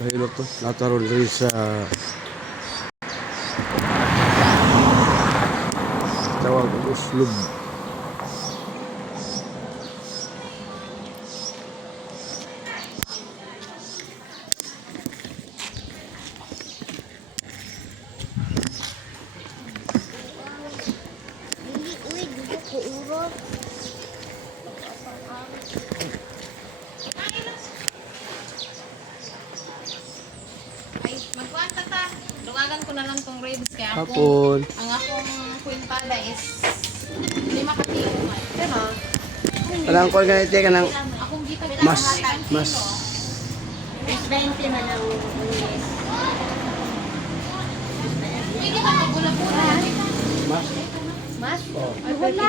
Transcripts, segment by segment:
Hilot to, nataron rin sa tawag uslub. Hindi, uy, dito ko urot. Ay, magkuhan ta ta. Dungagan ko na lang tong ribs kaya ako. Hapon. Ang akong kwintada is 5 ka kilo man. Pero, Alam ko ganito ka ng akong gita mas 20 na lang ulit. Pwede ka magbula-bula. mas Mas? oh. Ay, wala.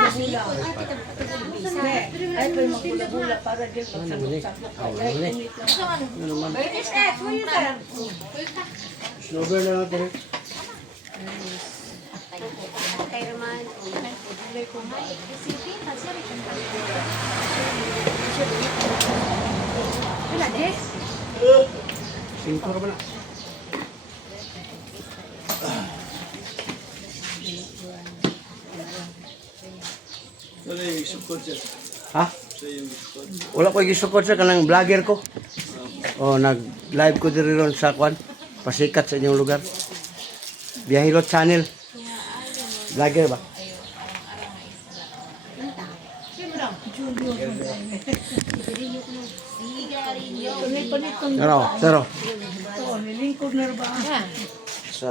Ay, pwede magula-gula para din pagsagot-sagot. Ay, Ito man. Ano naman? Snowbird na natin. Kay Roman. Wala, Des? 5 ka ba na? Ha? Wala ko gisukod sa kanang vlogger ko. Oh, nag-live ko diri ron sa kwan. Pasikat sa inyong lugar. Biyahilot channel. Vlogger ba? Pero. ito, nilingkod na ba? Sa.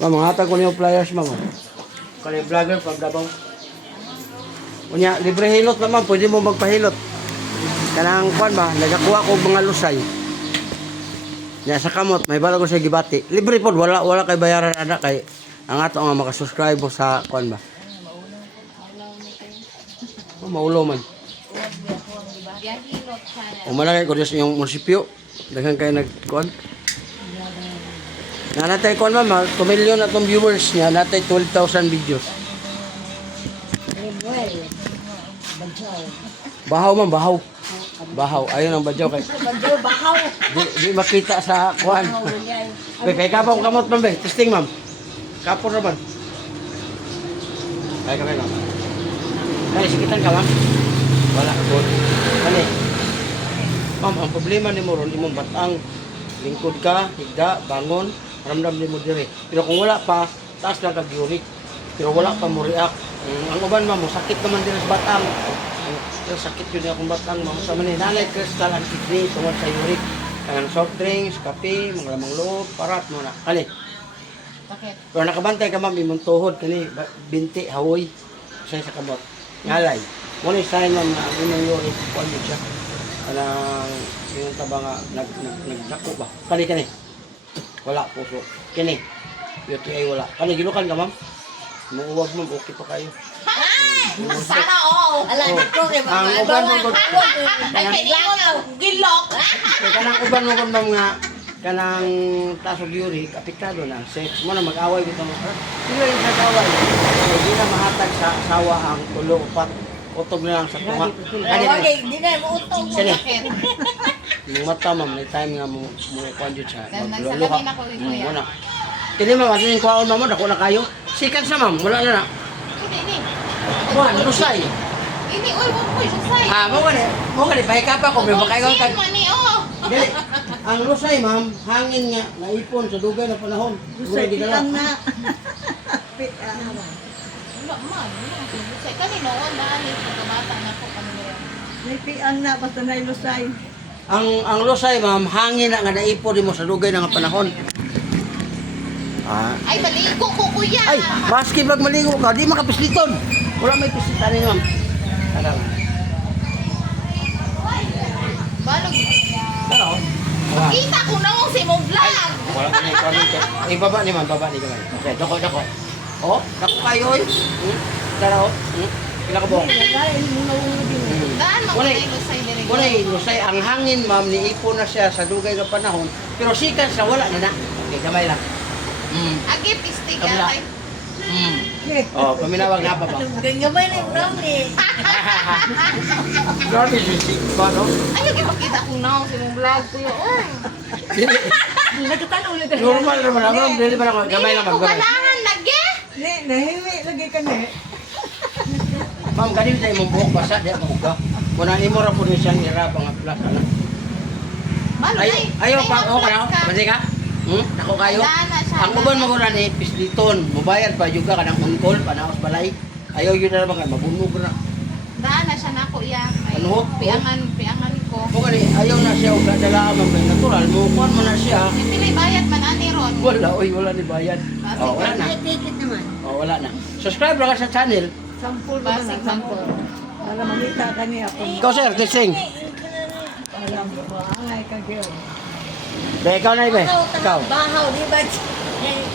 Ma'am, hatag ko niyo flyers, ma'am. Kani vlogger pagdabaw. Unya, libre hilot naman, pwede mo magpahilot. Kanang kwan ba, nagakuha ko mga lusay. Nya sa kamot, may bala ko sa gibati. Libre po, wala kay bayaran ana kay ang ato nga makasubscribe mo sa kwan ba. Oh, maulo man. Biyahilot channel. Umalagay ko sa yung munisipyo. Daghan kayo nagkuan. Na natay kuan ma'am, 2 million atong viewers niya, natay 12,000 videos. Bahaw man, bahaw. Bahaw, ayun ang badyaw kay. Badyo, bahaw. Di makita sa kuan. Kay kapong kamot ma'am, be. Testing ma'am. Kapon ra man. Ay kamay ma'am. Kani sikitan ka ma'am? Wala good. Kani. Ma'am, ang problema ni mo ron imong batang lingkod ka, higda, bangon, ramdam ni mo dire. Pero kung wala pa, taas lang kag uric. Pero wala pa mo react. Ang uban ma'am, sakit naman din sa batang. Pero sakit yun akong batang, ma'am. Sa manay, nanay crystal ang kidney tungkol sa uric. Kanang soft drinks, kape, mga lamang loob, parat mo na. Kani. Bakit? Pero nakabantay ka ma'am, imong tuhod, kani, binti, hawoy, say sa kamot. Ngalay. Muna yung sign ma'am na ang imong uric, kuwan mo siya. Kanang, yung taba nga, nagnako ba? Kani. Wala, puso. Kini. UTI wala. Kani, gilukan ka ma'am? Muuwag ma'am, okay pa kayo. Sana all. Ala, nako, kay Ang mga uban mo kung Ay, kailangan mo gilok. kanang uban mo kung mga kanang tasog uric, apektado na. Sex mo na mag-away dito mo. Sino yung nag-away? Hindi na mahatag sa asawa ang tulo, upat. Utog na lang sa tunga. Kani na. Okay, di na, mautong mo. Kani. Bakit? Yung mata ma'am, may time nga mo kuan jud siya. Dahil Magluluha. nagsalamin ako rin, kuya. Wala. Kini ma'am, ano yung kuwaon ma'am, dako na kayo. Sikat sa ma'am, wala na na. Ini. Kuan, lusay. Ini, uy, uy, say. Ah, mo gani paikap ako, may makaingon kag Mani, oh. Dili. Ang lusay, ma'am, hangin nga, naipon sa dugay na panahon. Lusay, Dugay di dala. pitang na. Wala man. Say, kanino, wala. Pagkamata na po kami. May piang na, basta na ilusay. Ang lusay, ma'am, hangin na nga naipon mo sa dugay na nga panahon. Ah. Ay, maligo ko, kuya. Ay, maski pag maligo ka, di makapisliton. Wala may pislitan ni ma'am. Tara. Balog. Tara. Wala. Kita ko na mo si mong vlog. Wala ka na comment. Eh, baba ni ma'am, baba ni kamay. Okay, dako. Oh, dako kayo oy. Tara oh. Pila ka buong. Lalain mo na ulo din. Daan mo Wala. na yung lusay dire. Wala lusay ang hangin ma'am, niipon na siya sa dugay na panahon. Pero sikan sa wala na na. Okay, kamay lang. Agip, istig Kabila. atay. Oh, paminawag na pa ba? Ganyan ba yung brownie? Grabe, sisig ba, no? Ayaw ipakita kong now sa mong vlog ko yun. Dili. Nagkatalo ulit. Normal naman ako. Dili ba ako? Gamay lang Kung magbaray. kailangan lagi. Nahimi lagi ka na. Ma'am, ganun tayo mong buhok basa. Di ako ka. Muna imo ra po rin siyang irap ang plus. Ano? Malo na eh. Ayaw pa. Oo ka na. Masi ka? Ako kayo? Ang uban magulan eh, pisliton. Mubayad pa juga ka ng unkol, panaos balay. Ayaw yun na naman ka. Mabunog na. Daan na siya na ako iya. Ay, Ano? piangan ko. Kung ano, ayaw na siya. Huwag dadala ka mga natural. Mukuhan mo na siya. May pilay bayad man ani ron. Wala, oy, wala ni bayad. Oh, wala na. Ticket naman. Oh, wala na. Subscribe lang ka sa channel. Sampul ba na Basig sampul? Para mamita ka niya ako. Ikaw sir, testing. Alam mo, angay ka kayo. Be, ikaw na ibe. Ikaw. Bahaw, di ba?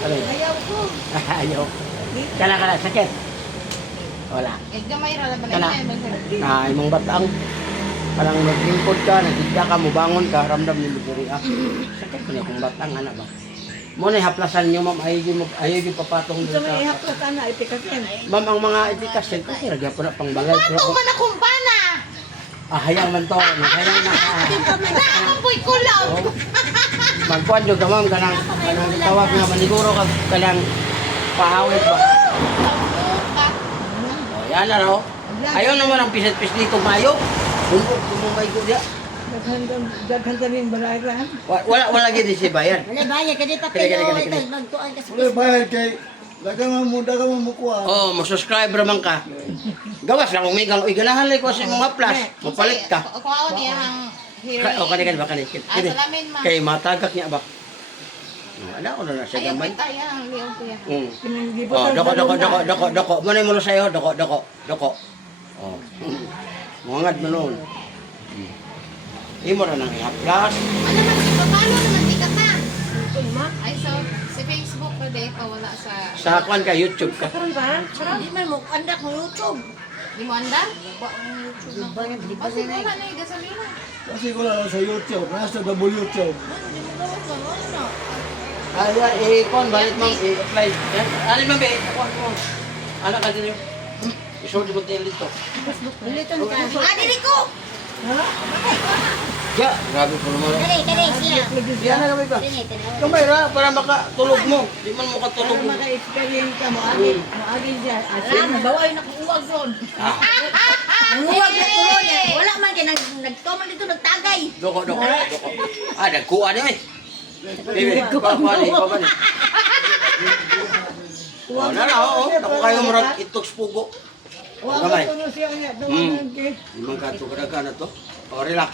Alay. Ayaw ko. Ayaw. Kala, sakit. Wala. Eh gamay ra ba Kana. na Imong batang. Parang naglingkod ka, nagigda ka, mubangon ka, ramdam ni Luguri. Sakit ko niya kung batang, ana ba? Muna haplasan niyo, ma'am. Ayaw yung papatong Ito doon may sa... ihaplas ana, ipikasin. Ma'am, ang mga ipikasin, kasi nagyan po na pang balay. Pero, Pato man akong bana. hayang man to. Hayang na ka. Naamoy kulaw. Oh. Magkuhan nyo ka, ma'am. Kanang tawag nga, maniguro ka, kanang pahawit ba? Oh, yan na raw. Ayaw naman ang pisit-pis dito, mayo. Bumumay ko diya. Daghan ka rin balay ka. Wala gini si bayan. Wala ba niya, kadi pa Kani, pero kani. ito, magtuan ka sa Wala bayad kay dagang muda ka mamukuha. Oh, mo-subscribe raman ka. Gawas lang kung may uy, ganahan lang ko sa mga plus. Mapalit ka. Kuha niya ang hearing. O, kani ba, kani. Salamin ma. Kay matagak niya ba? Wala ko na siya Ayaw gamay. kita yang liyaw ko yan. Oh, doko. Manay mo sa'yo, doko. Oh. Mungangad mo noon. Imo na nang i-plus. Ano man, ipapalo naman di ka ta. Ay, so, si Facebook pa de, wala sa... Sa kwan ka, YouTube ka. Di man mo, andak mo YouTube. Di mo andar? Di ba yan, di ba Kasi yan? wala na yung gasolina. Kasi ko lang sa YouTube, nasa YouTube. Di mo gawin ba? Ano? Ay, kwan, balik mo, i-apply. Ano mo, be? Kwan mo. Anak ka din yun. Isunod mo tayo dito. Ulitan ka. Dili ko! Ya, grabe po naman. Dali, siya. Yan na gamay ba? Kamay ra, para makatulog mo. Di man mo katulog mo. Maka-experience ka mo, agin siya. Alam, baway na kuuwag doon. Nanguwag na tulo niya. Wala man kaya nagtuman dito, nagtagay. Doko. Nagkuha niya eh. Bibi, pa ni. Oh, oo. Ako kayo murag itoks pugo. Gamay. Wala siya niya. Dawanan kay. Limang kanto ka na to. O, relax.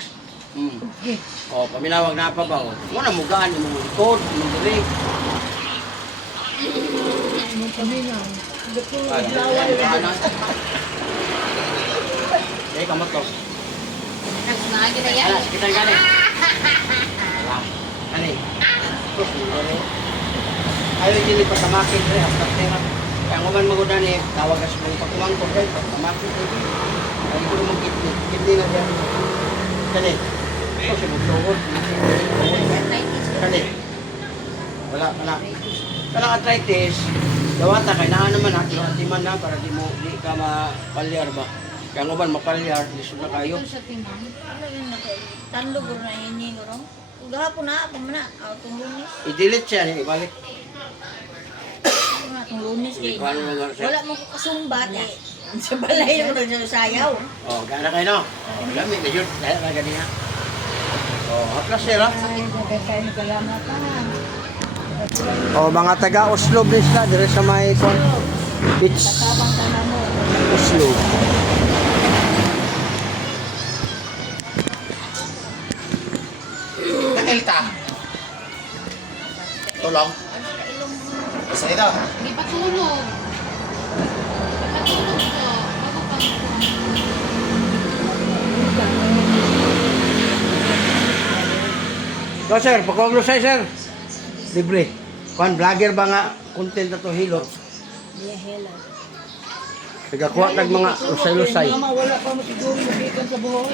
O, paminawag na pa ba? O, muna mugaan yung mga likod, yung dirig. Ang paminaw. Dito, Ano? laway. Eh, kamot to. Nagsunagi na yan. Alas, kitang gani. Wala. Ani. Sus, muli. Ayaw din pa sa market, pre. After tema. Kaya nga man magunan eh, tawag ka sa mga pagkumangkot, eh. Sa market, eh. Ayaw ko naman kitni na dyan. Kani. Ito, si Mugtugod. Kani. Wala, wala. Kailangan arthritis. Dawata, kailangan naman hatiman na para di ka mapalyar ba. Kaya nga man mapalyar, lisod na kayo. Ito siya tinan. Tanlog na ini ngorong. Gahapon na ako man na, atong Lunes. I-delete siya, ibalik. Atong Lunes kay. Kung ano mga Wala mo ko kasumbat eh. Sa balay mo na sayaw. Oh, gana kayo no? Oh, lami na yun. Dahil na ganyan. Oh, haplas sila. Ay, kayo nagalamat pa. Oh, mga taga Oslo blis na dire sa may beach Tabang ka na mo. Oslo. Elta. Tulong. Basta ito. Hindi pa tulog. Matulog ko. Bago pa So sir, pagkaglo sir. Libre. Kuan vlogger ba nga content na to hilot? Diya hela. Nagakuha tag mga lusay-lusay. Mama, wala pa mo siguro mabitan sa buhok.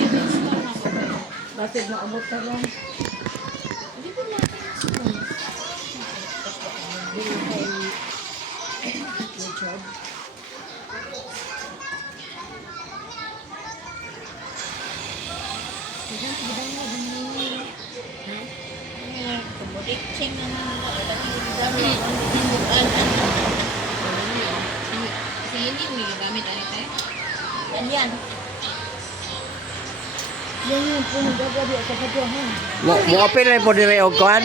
Bakit maabot ka lang? Itching na mga Kasi hindi mo gagamit ano tayo. Yan. Yan yung punong gagawin sa kadyahan. Mo apil na po dire og kuan.